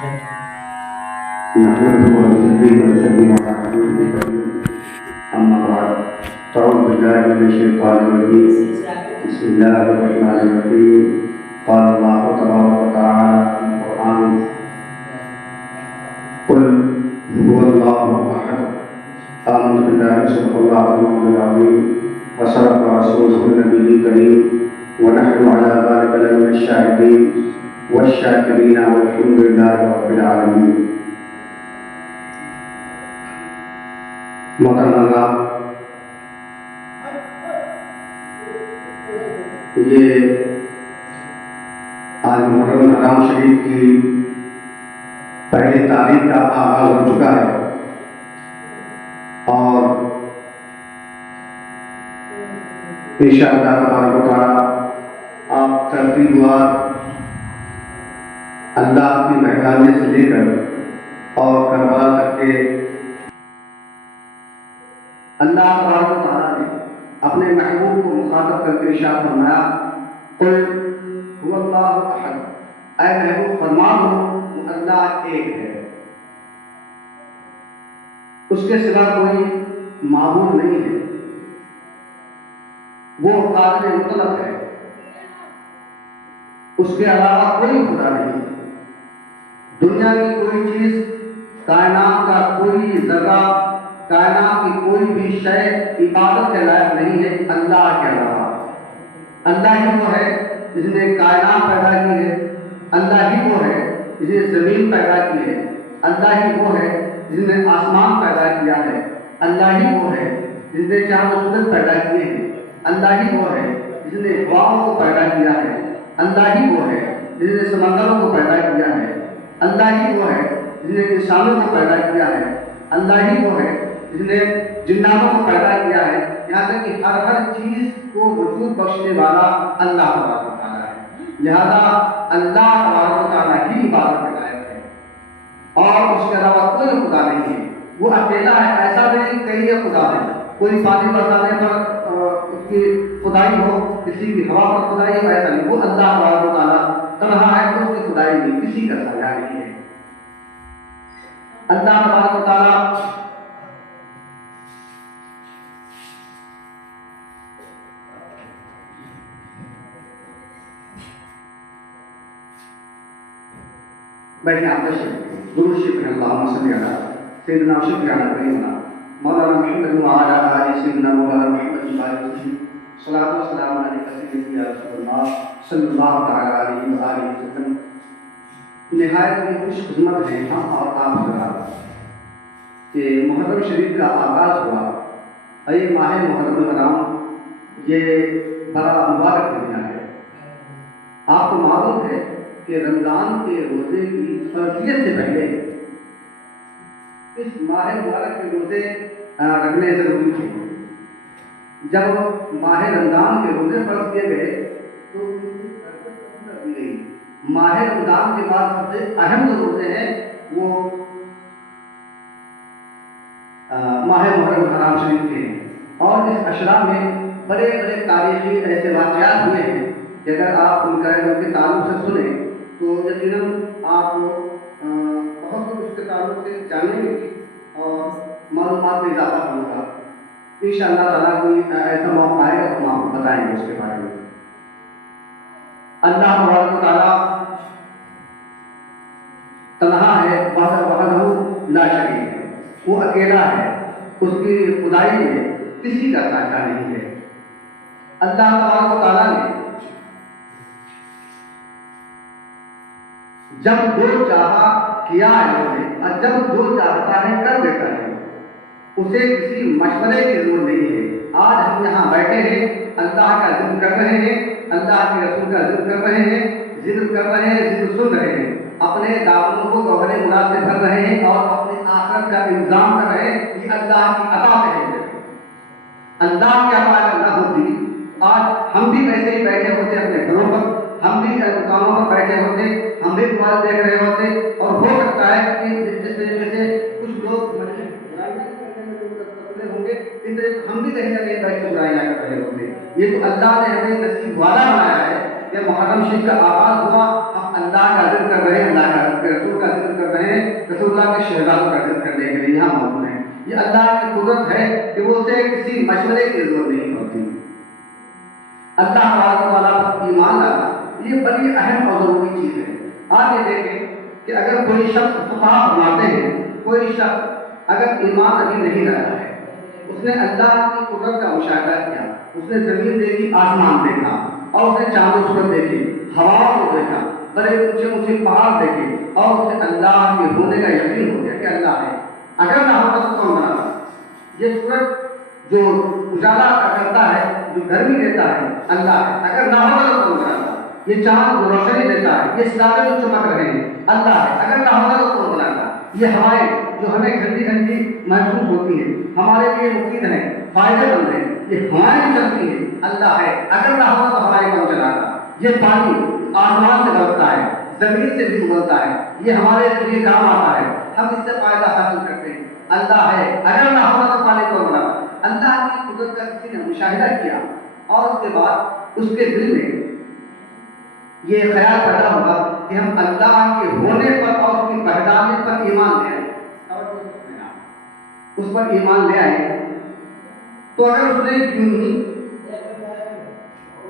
نحمده ونصلي ونسلم على رسوله الكريم أما بعد فأعوذ بالله من الشيطان الرجيم بسم الله الرحمن الرحيم قال الله تبارك وتعالى في القرآن قل هو الله أحد آمنت بالله صدق الله العظيم وصدق رسوله النبي الكريم ونحن على ذلك لمن الشاهدين والشاكرين والحمد لله رب العالمين. محترم یہ آج محرم حرام شریف کی پہلی تاریخ کا آغاز ہو چکا ہے اور انشاءاللہ تبارک و تعالی آپ ترتیب وار اللہ کی مہربانی سے لے کر اور کربلا تک کے اللہ تبارک و تعالیٰ نے اپنے محبوب کو مخاطب کر کے ارشاد فرمایا قل هو اللہ احد، اے محبوب فرما دو وہ اللہ ایک ہے، اس کے سوا کوئی معبود نہیں ہے، وہ قادر مطلق ہے، اس کے علاوہ کوئی خدا نہیں ہے، دنیا کی کوئی چیز، کائنات کا کوئی ذرہ، کائنات کی کوئی بھی شے عبادت کے لائق نہیں ہے اللہ کے علاوہ۔ اللہ ہی وہ ہے جس نے کائنات پیدا کی ہے، اللہ ہی وہ ہے جس نے زمین پیدا کی ہے، اللہ ہی وہ ہے جس نے آسمان پیدا کیا ہے، اللہ ہی وہ ہے جس نے چاند و سورج پیدا کیے ہیں، اللہ ہی وہ ہے جس نے ہواؤں کو پیدا کیا ہے، اللہ ہی وہ ہے جس نے سمندروں کو پیدا کیا ہے، اللہ ہی وہ ہے جس نے انسانوں کو پیدا کیا ہے، اللہ ہی وہ ہے جس نے جناتوں کو پیدا کیا ہے، یہاں تک کہ ہر چیز کو وجود بخشنے والا اللہ تبارک و تعالیٰ ہے۔ لہذا اللہ تبارک و تعالیٰ ہی عبادت کے لائق ہے اور اس کے علاوہ کوئی خدا نہیں ہے، وہ اکیلا ہے۔ ایسا نہیں کئی خدا ہے، کوئی پانی برسانے پر اس کی خدائی ہو، کسی کی ہوا پر خدائی ہو، ایسا نہیں، وہ اللہ تبارک و تعالیٰ تنہا ہے، اس کی خدائی نہیں، کسی کا سایہ نہیں ہے۔ اللہ تبارک و تعالیٰ بیٹھے آپ تشریف درود شریف اللہم صلی علی سیدنا و شفیع علی کریمنا مولانا محمد وعلی آلہ سیدنا مولانا محمد وسلم صلاۃ و سلام علیک سیدی یا رسول اللہ صلی اللہ تعالی علیہ وآلہ وسلم۔ نہایت ہی خوش قسمت ہیں ہم اور آپ حضرات کہ محرم شریف کا آغاز ہوا، اور یہ ماہ محرم الحرام یہ بڑا مبارک مہینہ ہے۔ آپ کو معلوم ہے کہ رمضان کے روزے کی فرضیت سے پہلے اس ماہ مبارک کے روزے رکھنے ضروری تھے۔ جب ماہ رمضان کے روزے فرض کیے گئے تو دی گئی ماہ رمضان کے بعد سب سے اہم جو روزے ہیں وہ ماہ محرم الحرام شریف کے ہیں، اور اس اشرا میں بڑے بڑے تاریخی ایسے واقعات ہوئے ہیں کہ اگر آپ ان کے تعلق سے سنیں تو یقیناً آپ بہت کچھ اس کے تعلق سے جانیں گے اور معلومات میں اضافہ ہوگا۔ انشاءاللہ تعالیٰ کوئی ایسا موقع آئے گا تو ہم آپ کو بتائیں گے اس کے بارے میں۔ اللہ تبارک و تعالیٰ تنہا ہے، وحدہ لا شریک ہے، وہ اکیلا ہے، اس کی خدائی میں کسی کا ساتھ نہیں ہے۔ اللہ تبارک و تعالیٰ نے جب جو چاہا کیا ہے اور جب جو چاہتا ہے کر دیتا ہے، اسے کسی مشورے کی ضرورت نہیں ہے۔ آج ہم یہاں بیٹھے ہیں، اللہ کا ذکر کر رہے ہیں، اللہ کے رسول کا ذکر کر رہے ہیں، ذکر کر رہے ہیں، ذکر سن رہے ہیں، اپنے دامنوں کو گوہر مراد سے بھر رہے ہیں اور اپنے آخرت کا انتظام کر رہے ہیں۔ یہ اللہ کی عطا ہے، اللہ کی عطا اگر نہ ہوتی آج ہم بھی ایسے ہی بیٹھے ہوتے اپنے گھروں پر، ہم بھی دکانوں پر بیٹھے ہوتے، ہم بھی موبائل دیکھ رہے ہوتے، اور ہو سکتا ہے کہ جس طریقے سے کچھ لوگ ہوں گے، اس طرح ہم بھی کہیں نہ کہیں بیٹھ کے برائیاں کر رہے ہوتے۔ یہ تو اللہ نے ہمیں نصیب والا بنایا ہے کہ محرم شریف کا آغاز ہوا، ہم اللہ کا ذکر کر رہے ہیں، اللہ کا رسول کا ذکر کر رہے ہیں رسول اللہ کے شہداء کو کرنے کے لیے یہاں موجود ہیں. یہ اللہ کی قدرت ہے کہ وہ اسے کسی مشورے کی ضرورت نہیں ہوتی. اللہ تعالیٰ پر ایمان لانا یہ بڑی اہم اور ضروری چیز ہے. آپ یہ دیکھیں کہ اگر کوئی شخص فقہا فرماتے ہیں کوئی شخص اگر ایمان ابھی نہیں لایا ہے، اس نے اللہ کی قدرت کا مشاہدہ کیا، اس نے زمین دیکھی، آسمان دیکھا، اور اس نے چاند و سورج دیکھی، ہواؤں کو دیکھا، بڑے اونچے اونچے پہاڑ دیکھے، اور اسے اللہ کے ہونے کا یقین ہو گیا کہ اللہ ہے. اگر نہ ہوتا تو کون بناتا؟ یہ سورج جو اجالا کرتا ہے، جو گرمی دیتا ہے، اللہ ہے. اگر نہ ہوتا تو کون بناتا؟ یہ چاند جو روشنی دیتا ہے، یہ ستارے جو چمک رہے ہیں، اللہ ہے. اگر نہ ہوتا تو کون بناتا؟ یہ ہوائیں جو ہمیں ٹھنڈی ٹھنڈی محسوس ہوتی ہیں، ہمارے لیے مفید ہیں، فائدے مند ہیں، یہ ہوائیں چلتی ہیں، اللہ ہے. اگر نہ ہوتا تو ہوائیں کون چلاتا؟ یہ پانی آسمان سے برستا ہے، زمین سے بھی ابلتا ہے، یہ ہمارے لیے کام آتا ہے، ہم اس سے فائدہ حاصل کرتے ہیں، اللہ ہے. اگر نہ ہوتا تو پانی کون بناتا؟ اللہ کی قدرت کا کسی نے مشاہدہ کیا اور اس کے بعد اس کے دل میں یہ خیال پیدا ہوگا کہ ہم اللہ کے ہونے پر اور اس کی وحدانیت پر ایمان لے آئیں. اس پر ایمان لے آئیں تو اگر اس نے کیوں نہیں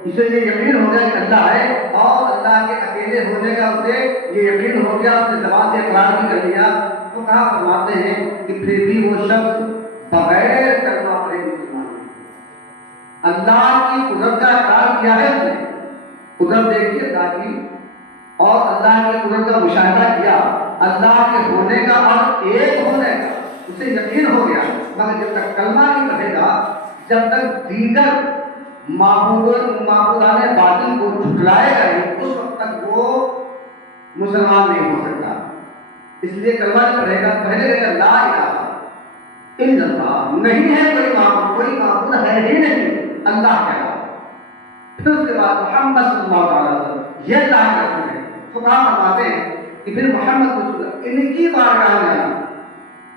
اسے یہ یقین ہو گیا کہ اللہ ہے اور اللہ کے اکیلے ہونے کا اسے یہ یقین ہو گیا، اس نے زبان سے اقرار بھی کر لیا، تو کہاں فرماتے ہیں کہ پھر بھی وہ شخص بغیر کرنا پڑے مسلمان ہے. اللہ کی قدرت کا اقرار کیا ہے اس نے، قدرت دیکھی اللہ کی اور اللہ کی قدرت کا مشاہدہ کیا، اللہ کے ہونے کا اور ایک ہونے کا اسے یقین ہو گیا. مگر جب تک کلمہ نہیں پڑھے گا، جب تک دیگر معبودان باطل کو جھٹلائے گا نہیں، اس وقت تک وہ مسلمان نہیں ہو سکتا. اس لیے کلمہ نہیں پڑھے گا، پہلے کہے گا لا الہ الا اللہ، نہیں ہے کوئی معبود ہے ہی نہیں اللہ کے علاوہ. پھر اس کے بعد محمد صلی اللہ علیہ وسلم یہ اللہ کا رسول ہے. تو کہاں فرماتے ہیں کہ پھر محمد رسول اللہ ان کی بارگاہ میں آنا.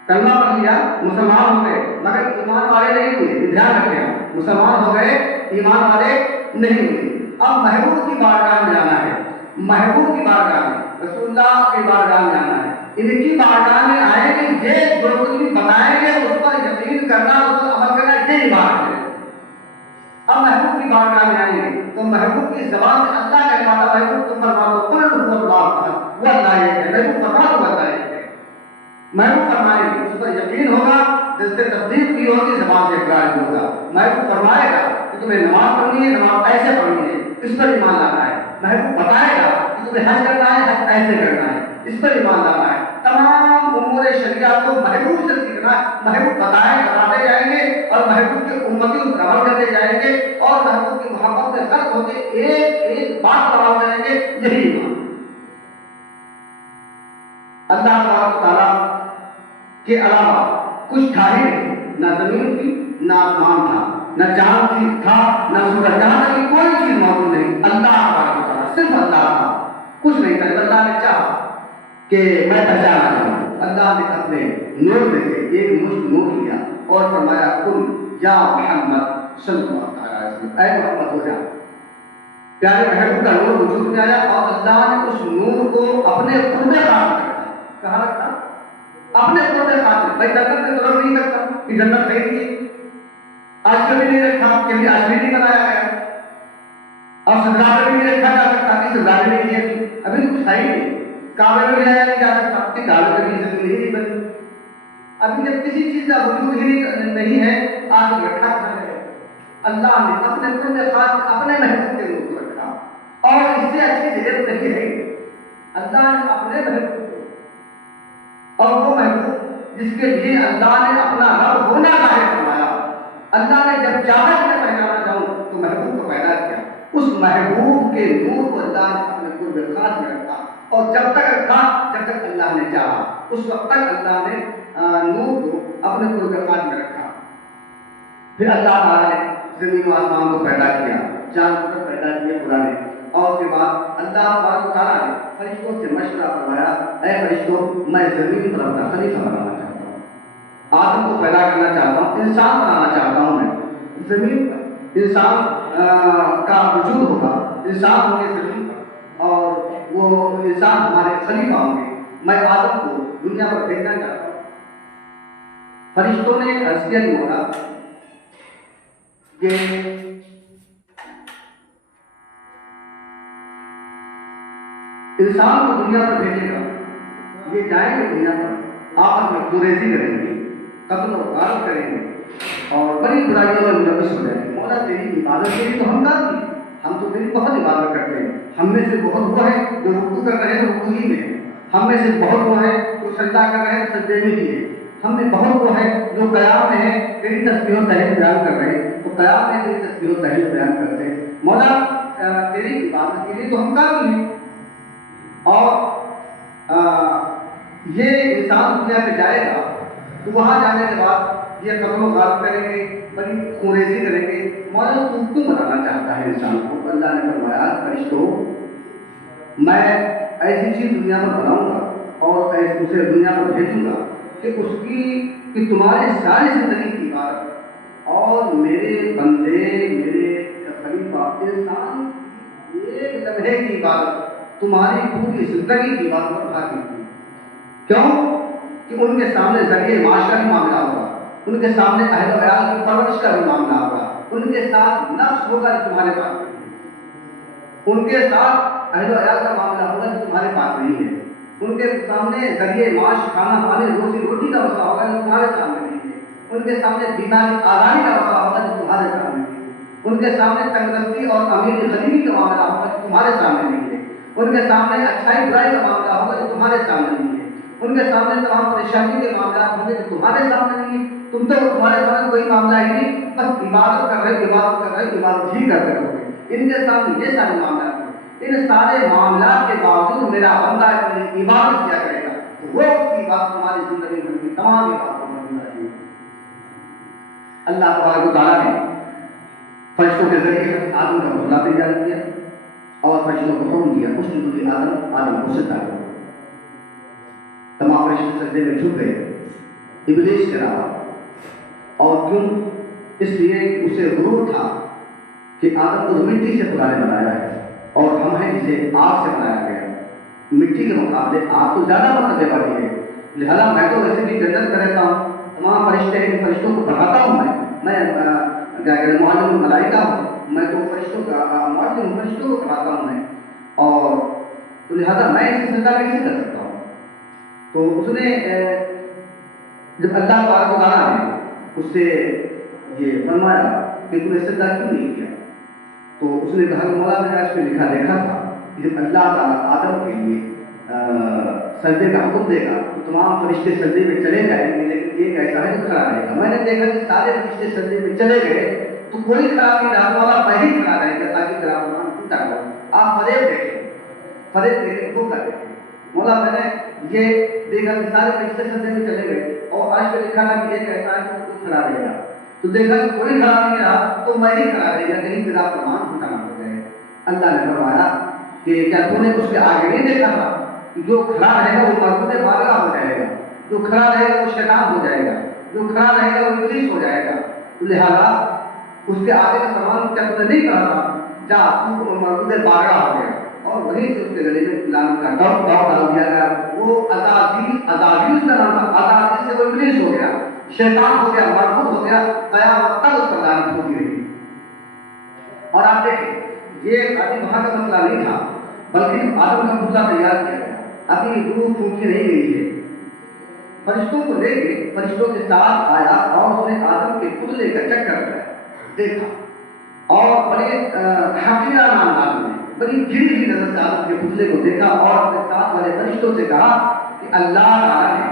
کلمہ پڑھ لیا، مسلمان ہو گئے، مگر ایمان والے نہیں ہوئے. دھیان رکھیں، مسلمان ہو گئے، ایمان والے نہیں ہوئے. اب محبوب کی بارگاہ میں جانا ہے، محبوب کی بارگاہ میں، رسول اللہ کی بارگاہ میں جانا ہے. ان کی بارگاہ میں آئے کہ یہ جو کچھ بھی بتائیں گے اس پر یقین کرنا، اس پر عمل کرنا، یہ بات ہے. اب محبوب کی بارگاہ میں آئیں گے تو محبوب کی زبان سے اللہ کا کہتا ہے، محبوب تم فرما دو قل هو اللہ احد، وہ اللہ ایک ہے. محبوب فرما دو اللہ ایک ہے. محبوب فرمائے گی، اس پر یقین ہوگا، دل سے تصدیق کی ہوگی، زبان سے اقرار بھی ہوگا. محبوب فرمائے گا کہ تمہیں نماز پڑھنی ہے، نماز ایسے پڑھنی ہے، اس پر ایمان لانا ہے. محبوب بتائے گا کہ تمہیں حج کرنا ہے، حج ایسے کرنا ہے، اس پر ایمان لانا ہے. تمام امور شریعت کو محبوب سے سیکھنا ہے. محبوب بتاتے جائیں گے اور محبوب کے امتی اس پر عمل کرتے جائیں گے اور محبوب کی محبت میں غرق ہوتے ایک ایک بات پر عمل کریں گے. یہی ایمان. اللہ تعالیٰ کے علاوہ کچھ تھا ہی نہیں، نہ زمین تھی، نہ آسمان تھا، نہ چاند تھا، نہ سورج، جہاں تک کوئی چیز موجود نہیں. اللہ تعالیٰ صرف اللہ تھا، کچھ نہیں تھا. اللہ نے چاہا کہ میں پہچانا چاہوں، اللہ نے اپنے نور میں سے ایک مشت نور لیا اور فرمایا کن یا محمد صلی اللہ علیہ وسلم، اے محمد ہو جا. پیارے محبوب کا نور وجود میں آیا اور اللہ نے اس نور کو اپنے قرب خاص میں رکھا. کہاں رکھا؟ اپنے قرب خاص میں. بھائی جنت میں تو رکھ نہیں سکتا کہ جنت ہے ہی، آج کبھی نہیں رکھا کہ آج بھی نہیں بنایا گیا، اور سجدہ بھی نہیں رکھا جا سکتا کہ سجدہ بھی نہیں کیا، ابھی تو کچھ ہے ہی نہیں. کعبے میں بھی لایا نہیں جا سکتا کہ کعبے میں بھی زمین ہی نہیں بنی. ابھی جب کسی چیز کا وجود ہی نہیں ہے، آج رکھا ہے. اللہ نے اپنے قرب خاص اپنے محبوب کے نور کو رکھا، اور اس سے اچھی جگہ تو نہیں ہے. اللہ نے اپنے محبوب کو، اور وہ محبوب جس کے لیے اللہ نے اپنا رب ہونا ظاہر فرمایا. اللہ نے جب چاہا کہ میں پہچانا چاہوں تو محبوب کو پیدا کیا. اس محبوب کے نور کو اللہ نے اپنے قرب خاص میں رکھا، اور جب تک رکھا جب تک اللہ نے چاہا، اس وقت تک اللہ نے نور کو اپنے قرب خاص میں رکھا. پھر اللہ تعالیٰ نے زمین و آسمان کو پیدا کیا، چاند کو پیدا کیا خدا نے، اور اس کے بعد اللہ تعالیٰ نے فرشتوں سے مشورہ فرمایا، اے فرشتوں میں زمین پر اپنا خلیفہ بنانا چاہتا ہوں، آدم کو پیدا کرنا چاہتا ہوں، انسان بنانا چاہتا ہوں. میں زمین پر انسان کا وجود ہوگا، انسان ہوں گے زمین پر، اور وہ انسان ہمارے خلیفہ ہوں گے. میں آدم کو دنیا پر بھیجنا چاہتا ہوں۔ فرشتوں نے عرض کیا کہ مولا کہ انسان کو دنیا پر بھیجے گا، یہ جائیں گے دنیا پر، آپس میں خوریزی کریں گے، قتل و غارت کریں گے اور بڑی برائیوں میں ملوث ہو جائیں گے۔ مولا تیری عبادت کے لیے تو ہم کافی ہیں، ہم تو تیری بہت عبادت کرتے ہیں، ہم میں سے بہت وہ ہے جو رکوع کر رہے ہیں رکوع ہی میں، ہم میں سے بہت وہ ہے جو سجدہ کر رہے ہیں سجدے میں ہی ہے، ہم میں بہت وہ ہے جو قیام میں ہے تیری تسبیح و تحلیل بیان کر رہے ہیں، تو قیام میں تیری تسبیح و تحلیل بیان کرتے ہیں۔ مولا تیری عبادت کے لیے تو ہم کافی ہیں، اور یہ انسان دنیا پہ جائے گا تو وہاں جانے کے بعد یہ قتل و غارت کریں گے، بڑی خوریزی کریں گے۔ مولا تو کیوں بنانا چاہتا ہے انسان کو؟ اللہ نے فرمایا فرشتوں میں ایسی چیز دنیا پر بناؤں گا اور اسے دنیا پر بھیجوں گا کہ تمہاری ساری زندگی کی عبادت اور میرے بندے میرے خلیفہ انسان ایک لمحے کی عبادت تمہاری پوری زندگی کی عبادت پر حاکم کی۔ کیوں کہ ان کے سامنے ذریعے معاش کا بھی معاملہ ہوگا، ان کے سامنے اہل و عیال کی پرورش کا بھی معاملہ ہوگا، ان کے ساتھ نفس ہوگا جو تمہارے پاس نہیں ہے، ان کے ساتھ اہل و عیال کا معاملہ ہوگا جو تمہارے پاس نہیں ہے، ان کے سامنے ذریعے معاش کھانا پانے روزی کا مسئلہ ہوگا جو تمہارے سامنے نہیں ہے، ان کے سامنے بیماری آزادی کا مسئلہ ہوگا جو تمہارے سامنے نہیں ہے، ان کے سامنے تندرستی اور امیر غریبی کا معاملہ ہوگا جو تمہارے سامنے نہیں ہے، ان کے سامنے اچھائی برائی کا معاملہ ہوگا جو تمہارے سامنے نہیں ہے، ان کے سامنے تمام پریشانی کے معاملات ہوں گے جو تمہارے سامنے نہیں ہے۔ تم تو تمہارے سامنے کوئی معاملہ ہی نہیں، بس عبادت کر رہے عبادت ہی کرتے رہو گے۔ ان کے سامنے یہ سارے معاملات ہیں، ان سارے معاملات کے باوجود میرا بندہ اپنی عبادت کیا کرے گا، وہ اس کی بات تمہاری زندگی بھر کی تمام عبادتوں میں گزارے گا۔ اللہ تبارک و تعالیٰ نے فرشتوں کے ذریعے آدم کا حوصلہ تیار کیا اور فرشتوں کو حکم دیا اسجدوا لآدم کو سجدہ کرو۔ تمام فرشتے سجدے میں جھک گئے ابلیس کے علاوہ، اور کیوں؟ اس لیے کہ اسے غرور تھا کہ آدم کو مٹی سے خدا نے بنایا ہے اور ہم ہیں جسے آگ سے بنایا گیا، مٹی کے مقابلے آگ تو زیادہ مرتبے والی ہے، لہذا میں تو ویسے بھی جنت میں رہتا ہوں، تمام فرشتے ہیں، فرشتوں کو پڑھاتا ہوں، میں معلم الملائکہ ہوں، میں تو فرشتوں کا معلم فرشتوں کو پڑھاتا ہوں میں، اور تو لہذا میں اس کی سجدہ کیسے کر سکتا ہوں؟ تو اس نے جب اللہ تبارک و تعالیٰ نے اس سے یہ فرمایا کہ تم نے سجدہ کیوں نہیں کیا، تو اس نے کہا کہ مولا میں نے اس پہ دیکھا تھا کہ جب اللہ تعالیٰ آدم کے لیے سجدے کا حکم دے گا تو تمام فرشتے سجدے میں چلے جائیں گے، لیکن ایک ایسا ہے جو کھڑا رہے گا۔ میں نے دیکھا کہ سارے فرشتے سجدے میں چلے گئے تو کوئی کھڑا نہیں رہا، مولا میں ہی کھڑا رہے گا تاکہ تیرا فرمان ٹوٹا ہو۔ آپ فریب دیکھیں وہ کر دیکھیں۔ مولا میں نے یہ دیکھا کہ سارے فرشتے سجدے میں چلے گئے اور آج پہ لکھا تھا کہ ایک ایسا ہے جو کھڑا رہے گا، تو دیکھا کہ کوئی کھڑا نہیں رہا تو میں ہی کھڑا رہے گا کہیں تیرا فرمان ٹوٹا نہ ہو جائے۔ اللہ نے فرمایا کہ کیا تو نے اس کے آگے نہیں دیکھا تھا کہ جو کھڑا رہے گا وہ مربوط بارگاہ ہو جائے گا، جو کھڑا رہے گا وہ شیطان ہو جائے گا، جو کھڑا رہے گا وہ ابلیس ہو جائے گا، لہذا اس کے آگے کا فرمان کیا تو نے نہیں کہا تھا جا تو مربوط بارگاہ ہو گیا، اور وہیں سے اس کے گلے میں لعنت کا ڈاؤ ڈال دیا گیا۔ وہ عزازیل اس کا نام تھا، عزازیل سے وہ ابلیس ہو گیا، شیطان ہو گیا، مربوط ہو گیا، قیامت تک اس پر لعنت ہوتی رہی۔ اور آپ دیکھیں یہ ابھی وہاں کا مسئلہ نہیں تھا، بلکہ آدم کا پتلا تیار کیا گیا، ابھی روح پھونکی نہیں گئی ہے، فرشتوں کو لے کے فرشتوں کے ساتھ آیا اور اس نے آدم کے پتلے کا چکر لیا دیکھا، اور بڑے حقیرہ انداز میں بڑی گری ہوئی نظر سے آدم کے پتلے کو دیکھا اور اپنے ساتھ والے فرشتوں سے کہا کہ اللہ تعالیٰ نے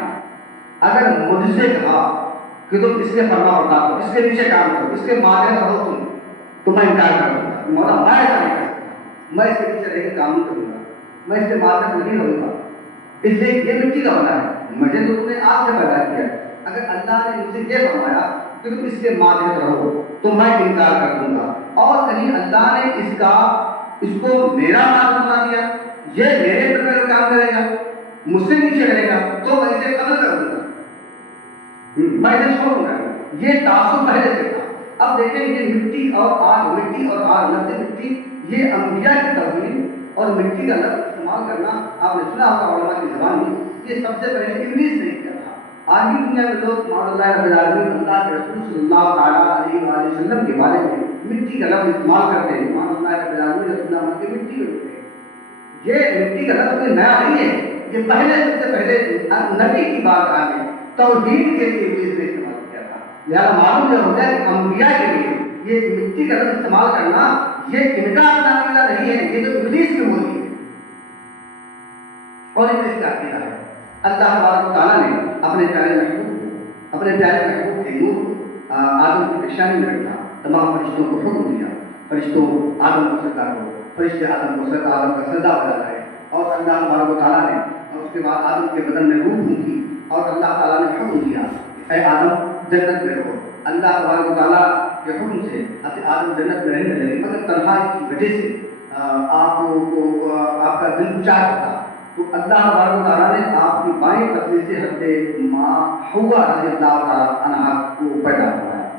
اگر مجھ سے کہا کہ تم اس کے فرما بردار ہو، اس کے نیچے کام کرو، اس کے ماتحت رہو تم، تو میں انکار کر دوں گا، مولا میں ایسا نہیں کر سکتا، میں اس کے پیچھے رہ کے کام نہیں کروں گا، میں اس کے ماتحت نہیں رہوں گا، اس لیے یہ مٹی کا بنا ہے، مجھے تو تم نے آگ سے پیدا کیا ہے، اگر اللہ نے مجھ سے یہ فرمایا کہ تم اس کے ماتحت رہو تو میں انکار کر دوں گا، اور کہیں اللہ نے اس کو میرا ماتحت بنا دیا، یہ میرے پر کام کرے گا، مجھ سے نیچے رہے گا تو میں اسے قتل کر دوں گا، میں اسے چھوڑوں گا۔ یہ تعصب پہلے سے تھا۔ اب دیکھیں یہ مٹی اور آگ لفظ مٹی یہ انبیاء کی توہین اور مٹی کا لفظ استعمال کرنا آپ نے سنا ہوگا علماء کی زبان میں، یہ سب سے پہلے ابلیس نے کیا تھا۔ آج بھی دنیا میں لوگ معاذ اللہ رب العالمین اللہ کے رسول صلی اللہ تعالیٰ علیہ وآلہ وسلم کے بارے میں مٹی کا لفظ استعمال کرتے ہیں، معاذ اللہ رب العالمین رسول اللہ کے مٹی کے ہوتے ہیں۔ یہ مٹی کا لفظ کوئی نیا نہیں ہے، یہ پہلے سب سے پہلے نبی کی بات آنے توحید کے لیے ابلیس نے استعمال کیا تھا۔ لہٰذا معلوم یہ ہوتا ہے کہ انبیاء کے لیے یہ مٹی کا لفظ استعمال کرنا یہ انکار ناقصہ نہیں ہے، یہ تو ابلیس کی بولی ہے اور ابلیس کا عقیدہ ہے۔ اللہ تبارک و تعالیٰ نے اپنے پیارے محبوب کے نور آدم کی پیشانی میں رکھا، تمام فرشتوں کو حکم دیا، فرشتوں آدم کو سجدہ کرو، فرشتے آدم کا سجدہ ادا ہے، اور اللہ تبارک و تعالیٰ نے اور اس کے بعد آدم کے بدن میں روح پھونکی اور اللہ تعالیٰ نے حکم دیا کہ اے آدم جنت میں رہو۔ اللہ تبارک و تعالیٰ کے حکم سے آدم جنت میں رہنے لگے، مگر تنہائی کی وجہ سے آپ کا دل چاہتا تھا، تو اللہ تبارک و تعالیٰ نے آپ کی بائیں پتلی سے حضرت ماں حوا رضی اللہ تعالیٰ عنہا کو پیدا کرایا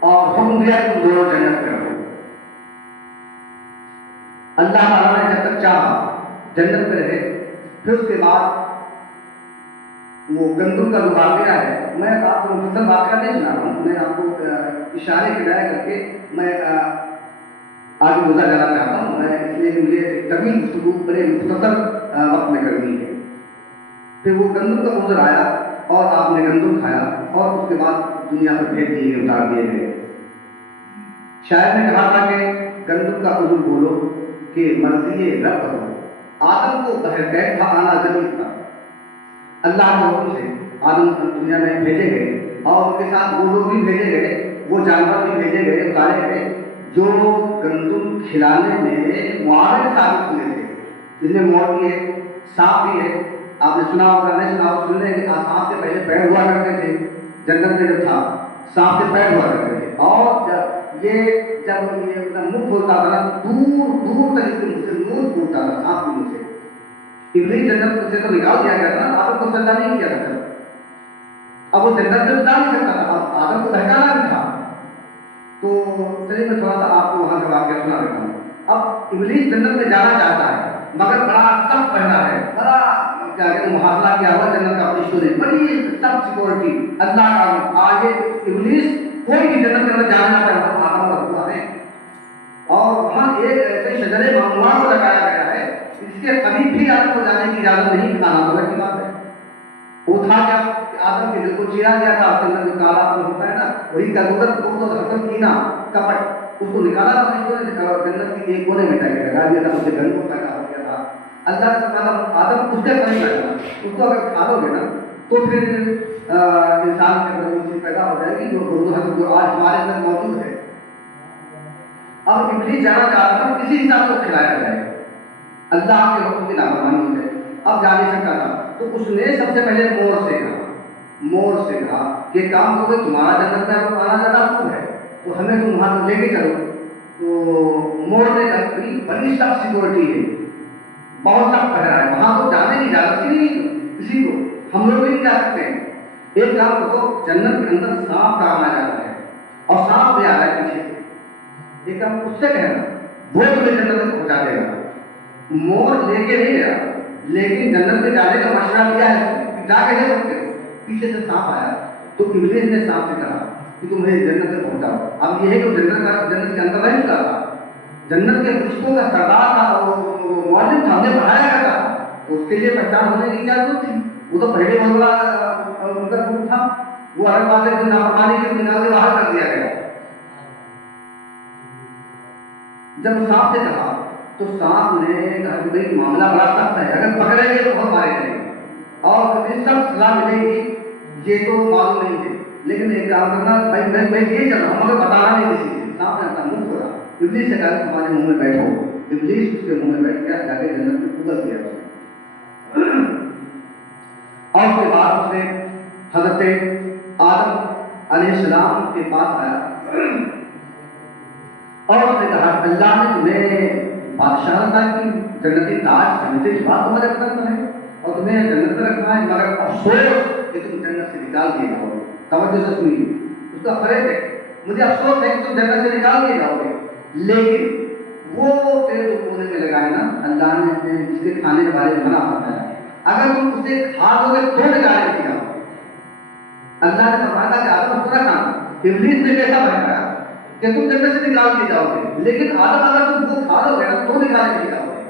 اور حکم دیا کہ تم دونوں جنت میں رہو۔ اللہ تعالیٰ نے جب تک چاہا جنت میں رہے، پھر اس کے بعد وہ گندم کا جو واقعہ ہے، میں آپ کو مفصل واقعہ نہیں سنا رہا ہوں، میں آپ کو اشارے کنارے کر کے میں آگے گزر جانا چاہتا ہوں، میں اس لیے کہ مجھے طویل گفتگو بڑے مختصر وقت میں کرنی ہے۔ پھر وہ گندم کا گزر آیا اور آپ نے گندم کھایا اور اس کے بعد دنیا پر بھیج دیے گئے، اتار دیے گئے۔ شاعر نے کہا تھا کہ گندم کا عذر بولو کہ مرضی رب ہو، آدم کو بہرکیف تھا آنا ضرور تھا۔ اللہ کے حکم سے آدم دنیا میں بھیجے گئے اور ان کے ساتھ وہ لوگ بھی بھیجے گئے، وہ جانور بھی بھیجے گئے، اتارے گئے جو گندم کھلانے میں معاون ثابت ہوئے تھے، جن میں مور بھی ہے، سانپ بھی ہے۔ آپ نے سنا ہوگا نہیں سنا ہوگا، سننے کہ سانپ سے پہلے پیڑ ہوا کرتے تھے، جنت میں جب تھا سانپ سے پیڑ ہوا کرتے تھے، اور جب یہ منہ کھولتا تھا دور دور تک اس کے منہ سے نور پھوٹتا تھا سانپ کے منہ سے۔ ابلیس جنت سے تو نکال دیا گیا تھا، آدم کو سجدہ نہیں کیا تھا، اب وہ جنت میں جا نہیں سکتا تھا، آدم کو بہکانا بھی تھا۔ تو چلیے میں تھوڑا سا آپ کو وہاں کا واقعہ سنا دیتا ہوں۔ اب ابلیس جنت میں جانا چاہتا ہے، مگر بڑا سخت پہنا ہے، بڑا کیا کہتے ہیں محاصرہ کیا ہوا جنت کا فرشتوں نے، بڑی سخت سیکورٹی۔ اللہ کا آج ابلیس کوئی بھی جنت کے اندر جانا چاہتا ہے، آدم کا ہوا ہے، اور وہاں ایک ایسے شجرے ممنوع کو لگایا گیا ہے اس کے قریب بھی آدم کو جانے کی اجازت نہیں، کھانا تو کی بات ہے۔ وہ تھا کیا کہ آدم کے دل کو چیرا گیا تھا، اس کے اندر جو کالا ہوتا ہے نا، وہی کا حسن کینا کپٹ، اس کو نکالا تھا جنت کی ایک کونے میں لگا دیا تھا، اسے گندم پیدا ہو گیا تھا۔ اللہ تعالیٰ آدم اس کے قریب بیٹھا، اس کو اگر کھا لو گے نا تو پھر انسان کے اندر وہ چیز پیدا ہو جائے گی جو آج ہمارے اندر موجود ہے۔ اب ابلیس جانا چاہتا تھا کسی حساب سے کھلایا جائے، اللہ کے حکم کی نافرمانی ہے، اب جا نہیں سکتا تھا، تو اس نے سب سے پہلے مور سے کہا کہ کام کرو کہ تمہارا جنت میں آنا زیادہ خوب ہے تو ہمیں تم وہاں لے کے چلو۔ تو مور نے کہا بڑی سخت سیکورٹی ہے، بہت سخت پہرا ہے، وہاں تو جانے کی اجازت ہی نہیں کسی کو، ہم لوگ بھی نہیں جا سکتے ہیں۔ ایک کام کرو، جنت کے اندر سانپ کا آنا جاتا ہے اور سانپ بھی آ رہا ہے پیچھے سے، ایک کام اس سے کہنا وہ تمہیں جنت تک پہنچا دے گا۔ مور لے کے نہیں گیا، لیکن جنت میں جانے کا مشورہ دیا ہے، جا کے دے سکتے ہو۔ پیچھے سے سانپ آیا تو ابلیس نے سانپ سے کہا کہ تم مجھے جنت سے پہنچاؤ۔ اب یہ ہے کہ جنت کے اندر رہ چکا تھا، جنت کے فرشتوں کا سردار تھا، معلم تھا، ہمیں پڑھایا کرتا تھا، اس کے لیے پہچان ہونے کی کیا ضرورت تھی؟ وہ تو پہلے بہت بڑا ان کا گروپ تھا، وہ ہر بات ہے نافرمانی کے نکال کے باہر کر دیا گیا۔ جب سانپ سے کہا تو سانپ نے کہا کہ بھائی معاملہ بڑا سخت ہے، اگر پکڑیں گے تو بہت مارے جائیں گے اور سخت سزا ملے گی، یہ تو معلوم نہیں ہے، لیکن ایک کام کرنا بھائی میں یہ چل رہا ہوں مگر بتانا نہیں کسی سے۔ سانپ نے اپنا منہ کھولا، ابلیس سے کہا کہ تمہارے منہ میں بیٹھو، ابلیس اس کے منہ میں بیٹھ گیا، جا کے جنت میں کودل دیا تھا۔ اور اس کے بعد اس نے حضرت آدم علیہ السلام کے پاس آیا اور اس نے کہا اللہ نے تمہیں بادشاہ عطا کی، جنتی تاج جنتی لباس تمہارے بدن پر ہے اور تمہیں جنت میں رکھا ہے، مگر افسوس کہ تم جنت سے نکال دیے جاؤ گے۔ توجہ سے سنیے، اس کا فرق ہے، مجھے افسوس ہے کہ تم جنت سے نکال دیے جاؤ گے، لیکن وہ پیڑ جو پودے میں لگائے نا اللہ نے جس کے کھانے کے بارے میں منع فرمایا ہے، اگر تم اسے کھا دو گے تو نکالے گی جاؤ۔ اللہ نے فرمایا کہ آدم کو نہ کھانا، ابلیس نے کیسا بھڑکایا کہ تم جنت سے نکال کے جاؤ گے، لیکن آدم اگر تم وہ کھا لو گے نا تو نکالے کے جاؤ گے،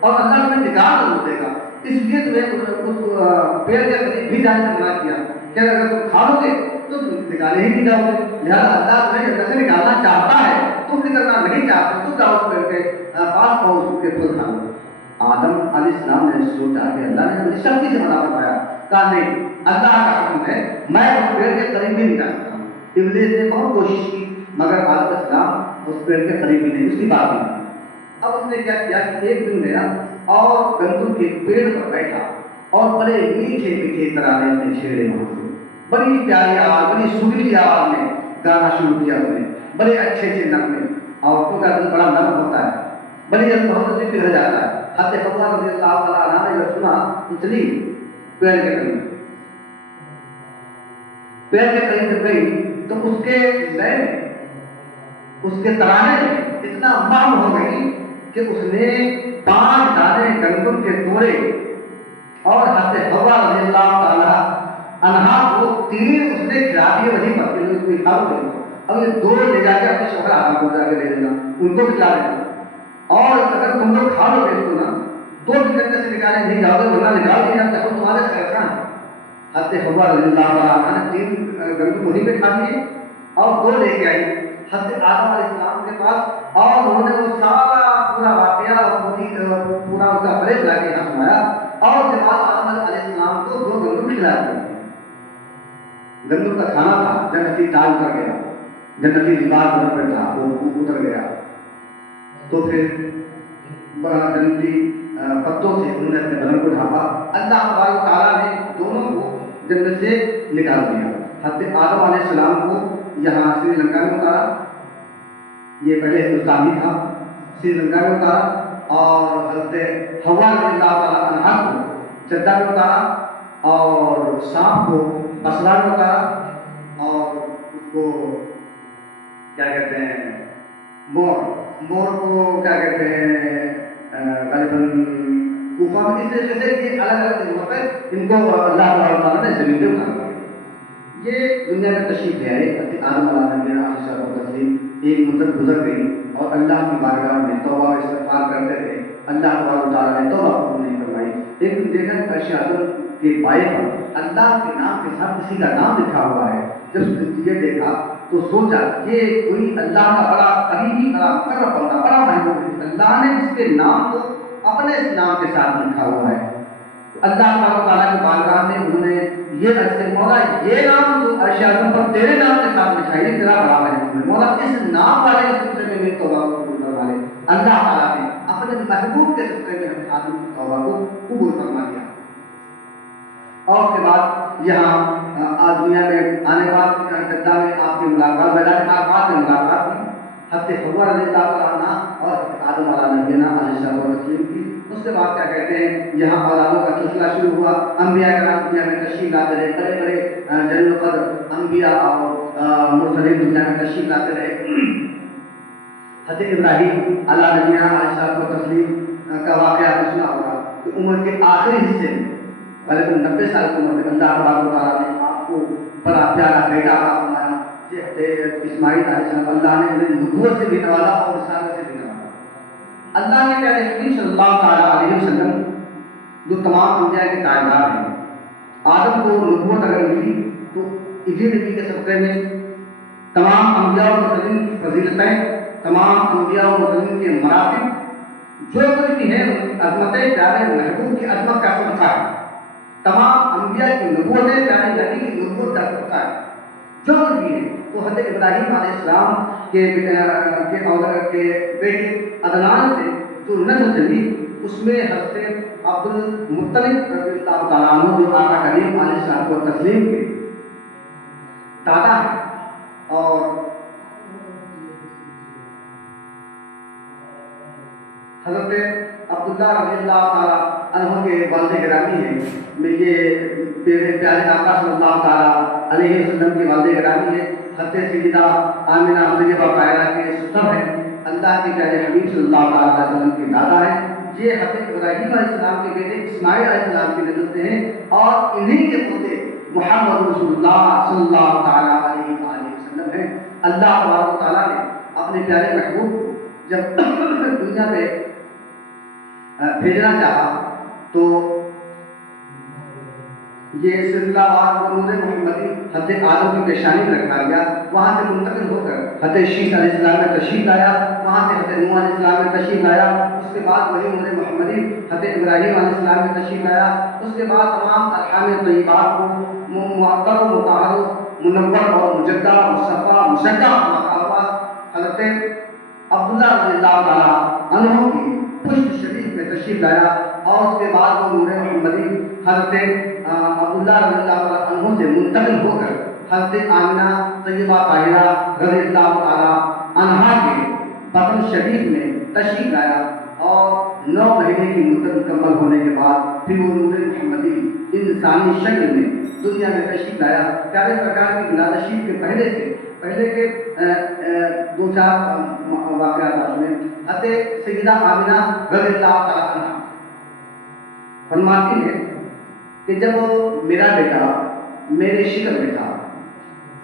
اور اللہ تمہیں نکال کر دے گا۔ اس لیے تمہیں اس پیڑ کے قریب بھی جانے سے منع کیا کہ اگر تم کھا لو گے تو تم نکالے ہی نہیں جاؤ گے، لہٰذا اللہ تمہیں جنت سے نکالنا چاہتا ہے، تم نکلنا نہیں چاہتے، تم جاؤ اس پیڑ کے پاس اور اس کے پھل کھا لو۔ آدم علیہ السلام نے سوچا کہ اللہ نے مجھے سختی سے منع فرمایا، کہا نہیں، اللہ کا حکم ہے، میں اس پیڑ کے قریب بھی نہیں جا سکتا ہوں۔ ابلیس نے بہت کوشش کی مگر آدم علیہ السلام اس پیڑ کے قریب بھی نہیں، اس کی بات نہیں۔ اب اس نے کیا کیا کہ ایک دن گیا اور گندم کے پیڑ پر بیٹھا اور بڑے میٹھے میٹھے ترانے اپنے چھیڑے وہاں سے، بڑی پیاری آواز، بڑی سریلی آواز میں گانا شروع کیا اس نے، بڑے اچھے اچھے نغمے۔ عورتوں کا دل بڑا نرم ہوتا ہے، بڑی بہت جلدی پگھل جاتا ہے۔ حضرت حوا رضی اللہ تعالیٰ عنہا نے جب سنا تو چلی پیڑ کے قریب، پیڑ کے قریب جب گئی تو اس کے لے میں، اس کے ترانے میں اتنا مہم ہو گئی کہ اس نے 5 دانے گندم کے توڑے اور حضرت حوا رضی اللہ تعالیٰ عنہا کو 3 اس نے کھلا دیے وہیں پر کہ اس کو کھا لو، اب یہ 2 لے جا کے اپنے شوہر آدم کو جا کے دے دینا، ان کو کھلا دینا، اور اگر تم لوگ کھا لو گے اس کو نا تو جنت سے نکالے نہیں جاؤ گے، ورنہ نکال دیا جاتا ہے تمہارے خیر خاں۔ حضرت حوا رضی اللہ عنہا نے 3 گندم وہیں پہ کھا لیے اور 2 لے کے آئی حضرت آدم علیہ السلام کے پاس، اور انہوں نے وہ سارا پورا واقعہ اور پورا ان کا فریض لا کے یہاں سنایا، اور جب آدم علیہ السلام کو 2 گندم کھلا دیے۔ گندم کا کھانا تھا، جنتی تاج اتر گیا، جنتی لباس بدن پہ تھا وہ اتر گیا، تو پھر جنتی پتوں سے انہوں نے اپنے بدن کو ڈھانپا، اللہ تبارک و تعالیٰ نے دونوں کو جنت سے نکال دیا۔ حضرت آدم علیہ السلام کو یہاں سری لنکا میں اتارا، یہ پہلے ہندوستان ہی تھا، سری لنکا میں اتارا، اور حضرت حوا رضی اللہ تعالیٰ عنہا کو جدہ میں اتارا، اور سانپ کو بصرہ میں اتارا، اور اس کو کیا کہتے ہیں مور کو کیا کہتے ہیں غالباً کوفہ میں، اس طریقے سے یہ الگ الگ جگہوں پہ ان کو اللہ تعالیٰ نے زمین پہ اتارا۔ یہ دنیا میں تشریف لے آئے آدم علیہ السلام، ایک مدت گزر گئی اور اللہ کی بارگاہ میں توبہ و استغفار کرتے رہے، اللہ تبارک و تعالیٰ نے توبہ قبول نہیں فرمائی۔ ایک دن دیکھا کہ عرش اعظم کے پائے پر اللہ کے نام کے ساتھ کسی کا نام لکھا ہوا ہے۔ جب اس نے یہ دیکھا تو سوچا یہ کوئی اللہ کا بڑا قریبی، بڑا مقرب بندہ، بڑا محبوب ہے، اللہ نے اس کے نام کو اپنے اس نام کے ساتھ لکھا ہوا ہے۔ اللہ تبارک و تعالیٰ کی بارگاہ میں انہوں نے یہ عرض کیا، مولا یہ نام جو عرش اعظم پر تیرے نام کے ساتھ لکھا ہے یہ تیرا بڑا محبوب ہے، مولا اس نام والے کے سلسلے میں میری توبہ کو قبول فرما لے۔ اللہ تعالیٰ نے اپنے محبوب کے سلسلے میں ہم آدم کی توبہ کو قبول فرما لیا۔ اور اس کے بعد یہاں آج دنیا میں آنے بعد جدہ میں آپ کی ملاقات، میدان عرفات میں ملاقات ہوئی حضرت حوا رضی اللہ عنہا اور آدم علیہ نبینا علیہ السلام کی۔ اس کے بعد کیا کہتے ہیں یہاں اولادوں کا سلسلہ شروع ہوا، انبیاء کرام دنیا میں تشریف لاتے رہے، بڑے بڑے جلیل القدر انبیاء اور مرسلین دنیا میں تشریف لاتے رہے۔ حضرت ابراہیم علیہ نبینا علیہ السلام کا واقعہ آپ نے سنا ہوگا کہ عمر کے آخری حصے میں غالباً 90 سال کی عمر میں اللہ تبارک و تعالیٰ نے آپ کو بڑا پیارا بیٹا عطا فرمایا، اسماعیل علیہ السلام۔ اللہ نے انہیں نبوت سے بھی نوازا اور رسالت سے بھی نوازا۔ اللہ نے پیارے حبیب صلی اللہ تعالیٰ علیہ وسلم جو تمام انبیاء کے تاجدار ہیں، آدم کو نبوت اگر ملی تو اسی نبی کے صدقے میں تمام انبیاء و مرسلین کی فضیلتیں، تمام انبیاء و مرسلین کے مراتب جو کچھ بھی ہے عظمتیں پیارے محبوب کی عظمت کا صدقہ ہے، تمام انبیاء کی نبوتیں پیارے نبی کی نبوت کا صدقہ ہے، جو کچھ بھی ہے وہ حضرت ابراہیم علیہ السلام کے بیٹے عدنان سے جو نسل چلی اس میں حضرت عبد المطلب رضی اللہ تعالیٰ عنہ جو آقا کریم علیہ السلام کو تسلیم کے دادا ہے، اور حضرت عبداللہ رضی اللہ تعالیٰ عنہ کے والد گرامی ہیں، یہ پیارے آقا صلی اللہ تعالیٰ علیہ وسلم کے والد گرامی ہیں، حضرت سیدہ آمنہ طیبہ طاہرہ کے سسر ہیں، اللہ کے پیارے حبیب صلی اللہ علیہ وسلم کے دادا ہیں. یہ حضرت ابراہیم علیہ السلام کے بیٹے اسماعیل علیہ السلام کی نسل سے ہیں اور انہی کے پوتے محمد رسول اللہ صلی اللہ تعالیٰ علیہ وآلہ وسلم ہیں. اللہ تبارک و تعالیٰ نے اپنے پیارے محبوب کو جب دنیا پہ بھیجنا چاہا تو یہ سلسلہ وار نور محمدی حضرت آدم کی پیشانی میں رکھا گیا. وہاں سے منتقل ہو کر حضرت شیس علیہ السلام میں تشریف لایا, وہاں سے حضرت نوح علیہ السلام میں تشریف لایا, اس کے بعد وہی نور محمدی حضرت ابراہیم علیہ السلام میں تشریف لایا. اس کے بعد تمام ارحام طیبات کو معطر و مطہر منور اور مجدہ مصطفیٰ مشجع حضرت عبداللہ رضی اللہ تعالیٰ عنہ کی پشت شریف میں تشریف لایا اور اس کے بعد وہ نور محمدی حضرت عبداللہ رضی اللہ تعالیٰ عنہ سے منتقل ہو کر حضرت آمنہ طیبہ طاہرہ رضی اللہ تعالیٰ عنہا کے بطن شریف میں تشریف لایا اور 9 مہینے کی مدت مکمل ہونے کے بعد پھر وہ نور محمدی انسانی شکل میں دنیا میں تشریف لایا. پیارے سرکار کی ولادت شریف کے پہلے کے 2-4 واقعات آپ میں حضرت سیدہ آمنہ رضی اللہ تعالیٰ عنہا فرماتی ہے کہ جب میرا بیٹا میرے شکل میں تھا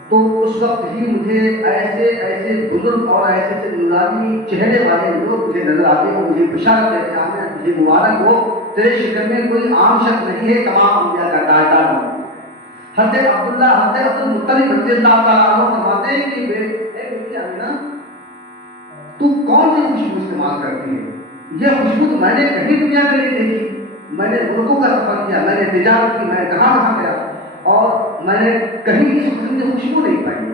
تو اس وقت ہی مجھے ایسے بزرگ اور ایسے نورانی چہرے والے لوگ مجھے نظر آتے ہیں, مجھے بشارت دیتے ہیں مجھے مبارک ہو, تیرے شکل میں کوئی عام شخص نہیں ہے, تمام انبیاء کا تاجدار ہوں. حضرت عبد المطلب رضی اللہ تعالیٰ عنہ فرماتے ہیں کہ بیٹی آمنہ تو کون سی خوشبو استعمال کرتی ہے؟ یہ خوشبو تو میں نے کہیں دنیا میں نہیں دیکھی. میں نے ملکوں کا سفر کیا, میں نے تجارت کی, میں کہاں گیا اور میں نے کہیں اس قسم کی خوشبو نہیں پائی.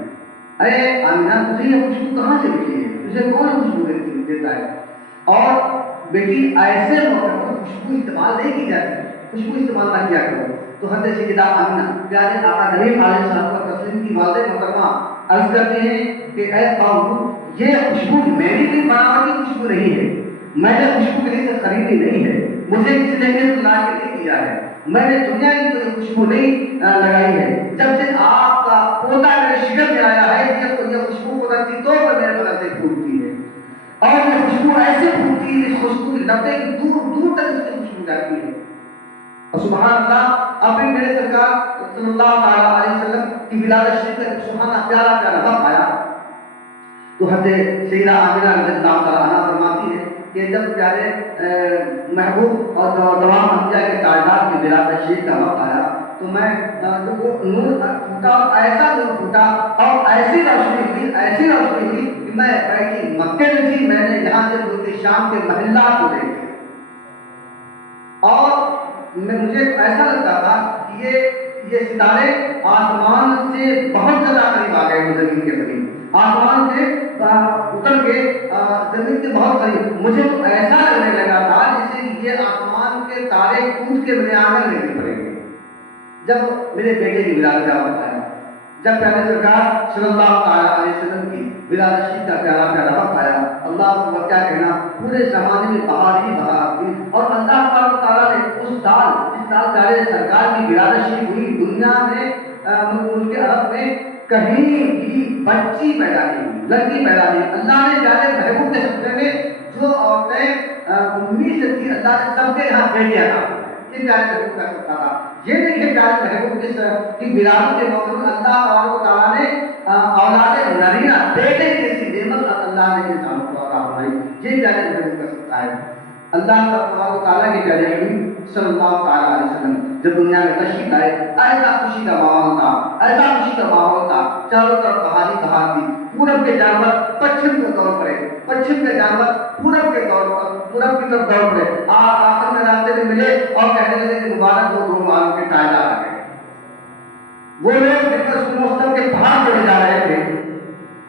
اے آمنہ تجھے یہ خوشبو کہاں سے ملی ہے؟ تجھے کون خوشبو دیتا ہے؟ اور بیٹی ایسے موقع پر خوشبو استعمال نہیں کی جاتی, خوشبو استعمال نہ کیا کرو. تو حضرت سیدہ آمنہ پیارے آقا کریم علیہ السلام کا تسلیم کی والدہ محترمہ عرض کرتے ہیں کہ اے باؤ یہ خوشبو میری بھی بناوٹی خوشبو نہیں ہے, میں نے خوشبو کہیں سے خریدی نہیں ہے, مجھے کسی نے لا کے نہیں دیا ہے, میں نے دنیا کی کوئی خوشبو نہیں لگائی ہے. جب سے آپ کا پوتا میرے شکل میں آیا ہے یہ خوشبو قدرتی طور پر میرے بدن سے پھوٹتی ہے اور یہ خوشبو ایسے پھوٹتی ہے, اس خوشبو کے ڈبے کی دور دور تک اس کی خوشبو جاتی ہے. اور سبحان اللہ اب بھی میرے سرکار صلی اللہ تعالیٰ علیہ وسلم کی ولادت شریف کا سبحانہ پیارا وقت آیا تو حضرت سیدہ آمنہ رضی اللہ تعالیٰ عنہا فرماتی ہے کہ جب پیارے محبوب اور تمام انبیاء کے تاجدار کی ولادت شریف کا وقت آیا تو میں نور پھوٹا اور ایسا نور پھوٹا اور ایسی روشنی ہوئی کہ میں بیٹھی مکے میں تھی, میں نے یہاں سے ملک شام کے محلات کو دیکھے اور مجھے ایسا لگتا تھا کہ یہ ستارے آسمان سے بہت زیادہ قریب آ گئے, زمین کے قریب, آسمان سے اتر کے زمین کے بہت قریب. مجھے تو ایسا لگنے لگا تھا جیسے یہ آسمان کے تارے ٹوٹ کے میرے آنگن میں گر پڑیں گے. جب میرے بیٹے کی ولادت کا وقت آیا, جب پیارے سرکار صلی اللہ تعالیٰ علیہ وسلم کی ولادت شریف کا پیارا وقت آیا, اللہ کو کیا کہنا, پورے زمانے میں بہار ہی بہار تھی. اور اللہ تعالیٰ نے اس سال جس سال پیارے سرکار کی ولادت شریف ہوئی, دنیا میں ملک عرب میں کہیں بھی بچی پیدا نہیں ہوئی, لڑکی پیدا نہیں. اللہ نے پیارے محبوب کے سلسلے میں جو عورتیں امید سے تھی اللہ نے سب کے یہاں بھیج دیا تھا. یہ پیارے محبوب کا سلسلہ تھا. یہ نہیں ہے پیارے محبوب کی ولادت کے موقع میں اللہ تعالیٰ نے اولاد نرینہ بیٹے جیسی نعمت اللہ نے انسانوں کو عطا فرمائی. یہ پیارے محبوب کا سلسلہ ہے. اللہ تعالیٰ کے پیارے حبیب صلی اللہ تعالیٰ علیہ وسلم جب دنیا میں تشریف لائے ایسا خوشی کا ماحول تھا, چاروں طرف بہار ہی بہار تھی. پورب کے جانور پچھم کو دور پڑے, پچھم کے جانور پورب کی طرف دوڑ پڑے. آخر میں راستے میں ملے اور کہنے لگے کہ مبارک ہو دو مالوں کے تاجدار آ گئے. وہ لوگ جن پر موسم کے پہاڑ چڑھے جا رہے تھے,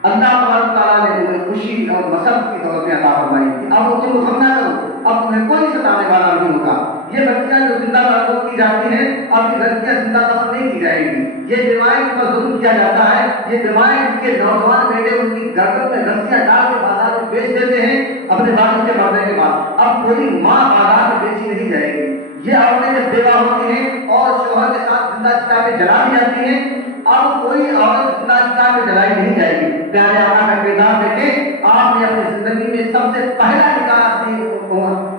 اللہ تعالیٰ نے انہیں خوشی اور مسرت کی دولت عطا فرمائی. اب تم غم نہ کرو, اب تمہیں کوئی ستانے والا نہیں ہوگا. یہ بچیاں جو زندہ محسوس کی جاتی ہیں اب یہ لڑکیاں زندہ دفن نہیں کی جائیں گی. یہ بیوائیں جن پر ظلم کیا جاتا ہے, یہ بیوائیں جن کے نوجوان بیٹے ان کی گردن میں رسیاں ڈال کے بازار میں بیچ دیتے ہیں اپنے بالوں کے مرنے کے بعد, اب کوئی ماں بازار میں بیچی نہیں جائے گی. یہ عورتیں جب بیوہ ہوتی ہیں اور شوہر کے ساتھ زندہ چتا کے جلا دی جاتی ہیں, اب کوئی عورت زندہ چتا کے جلائی نہیں جائے گی. پیارے آقا کا کردار دیکھیں, آپ نے اپنی زندگی میں سب سے پہلا نکاح اپنی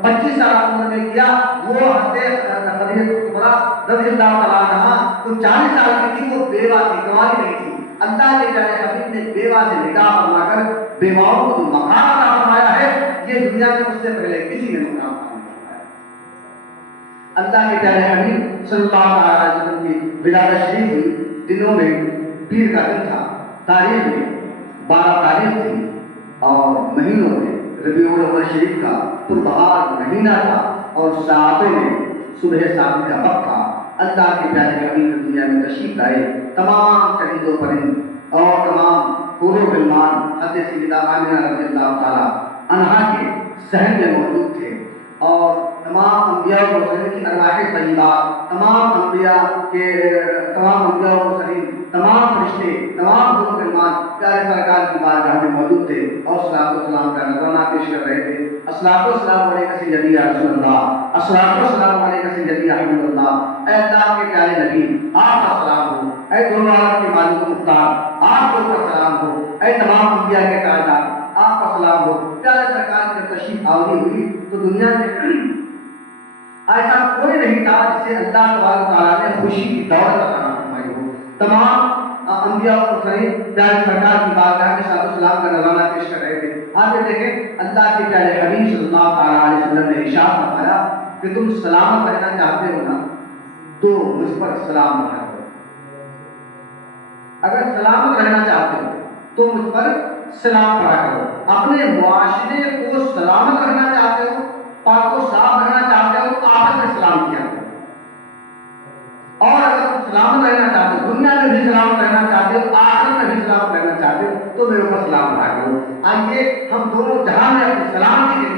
25 سال عمر میں کیا، وہ حضرت خدیجہ کبریٰ رضی اللہ تعالیٰ عنہا جو 40 سال کی تھی، وہ بیوہ تھی، کنواری نہیں تھی۔ اللہ کے پیارے حبیب نے بیوہ سے نکاح فرما کر بیواؤں کو جو مقام عطا فرمایا ہے، یہ دنیا میں اس سے پہلے کسی نے مقام نہیں فرمایا۔ اللہ کے پیارے حبیب صلی اللہ علیہ وسلم کی ولادت شریف ہوئی دنوں میں پیر کا دن تھا، تاریخ میں 12 تاریخ تھی، اور مہینوں میں ربیع الاول شریف کا پربہار مہینہ تھا، اور ساعتوں میں صبح صادق کا وقت تھا۔ اللہ کے پیارے حبیب دنیا میں تشریف لائے، تمام چرند و پرند اور تمام حور و غلمان حضرت سیدہ آمنہ رضی اللہ تعالیٰ عنہا کے صحن میں موجود تھے، اور تمام انبیاء و مرسلین کی ارواح طیبات، تمام انبیاء و مرسلین، تمام فرشتے، تمام حور و غلمان پیارے سرکار کی بارگاہ میں موجود تھے، اور صلاۃ و سلام کا نذرانہ پیش کر رہے تھے۔ الصلاۃ والسلام علیک سیدی یا رسول اللہ، الصلاۃ والسلام علیک سیدی یا حبیب اللہ۔ اے اللہ کے پیارے نبی، آپ کا سلام ہو۔ اے دونوں عالم کے مالک و مختار، آپ کے اوپر سلام ہو۔ اے تمام انبیاء کے تاجدار، آپ کا سلام ہو۔ پیارے سرکار کی جب تشریف آوری ہوئی تو دنیا میں ایسا کوئی نہیں تھا جسے اللہ تبارک و تعالیٰ نے خوشی کی دولت عطا فرمائی ہو۔ تمام انبیاء اور مرسلین پیارے سرکار کی بارگاہ میں صلاۃ و سلام کا نذرانہ پیش کر رہے تھے۔ آگے دیکھیں، اللہ کے پیارے حبیب صلی اللہ تعالیٰ علیہ وسلم نے ارشاد فرمایا کہ تم سلامت رہنا چاہتے ہو نا تو مجھ پر سلام رکھا کرو۔ اگر سلامت رہنا چاہتے ہو تو مجھ پر سلام پڑھا کرو۔ اپنے معاشرے کو سلامت رکھنا چاہتے ہو، پاک و صاف رکھنا چاہتے ہو تو آپس میں سلام کیا کرو، اور اگر تم سلامت رہنا چاہتے ہو، دنیا میں بھی سلامت رہنا چاہتے ہو، آخرت میں بھی سلامت رہنا چاہتے ہو تو میرے اوپر سلام پڑھا کرو۔ آئیے ہم دونوں جہاں میں اپنی سلامتی کے